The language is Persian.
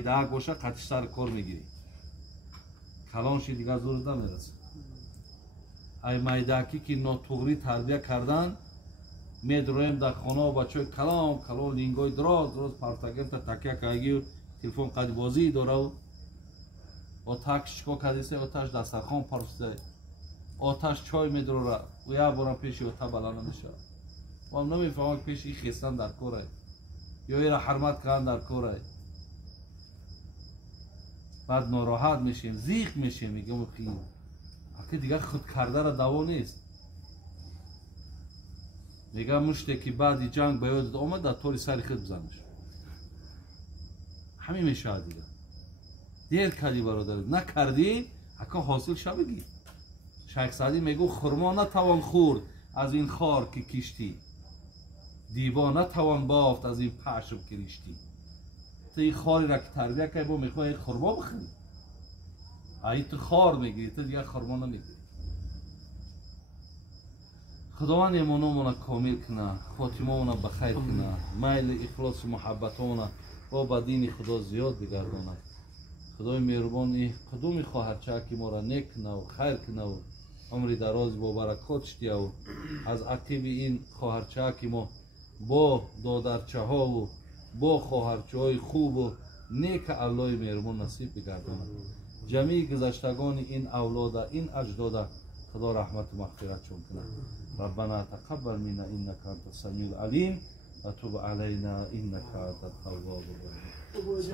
داغ باشه قطعش سر کار میگیری کلانش دیگه زور نمیرسه ای مایداکی که ناتوغری تربیه کردن میدرویم در خانه و بچه کلان لینگوی دراز پرتگیم تا تکیه کهگی تلفن قد بازی داره و آتش چکا کدیسه آتش دسترخان پرسته آتش چای میدروره و یا برام پیشی آتا بلانه میشه و هم نمیفهمم که پیشی خیستن در کوره یا ایره حرمت کردن در کوره بعد ناراحت میشیم زیخ میشیم میگم خیلی اگه دیگه خود کرده را دوا نیست میگم مشته که بعدی جنگ به یادت آمد در طور سر خود بزنش همین میشه دیگه دیر کردی برادر نکردی اکا حاصل شو بگی شیخ سعدی میگو خرما نتوان خورد از این خار که کشتی دیوا نتوان بافت از این پشم که ریشتی تو این خاری را که تربیه کنی با میخوای خرما بخوری ای تو خار میگیری تو دیگه خرما نمیگیری خداوند ایمانمون کامل کنه خاتممون بخیر کنه میل اخلاص و محبتمون با به دین خدا زیاد بگردونه خدای مهربان کدوم خواهرچه که ما را نیک کنه و خیر کنه و عمر دراز با برکات شده و از عقیب این خواهرچه که ما با دادرچه ها و با خواهرچه های خوب و نیک الله مهربان نصیب بگردونه جمیع گذشتگان این اولاد این اجداد خدا رحمت و مغفرت چون کنه ربنا تقبل منا انك انت السميع العليم وتب علينا انك انت التواب الرحيم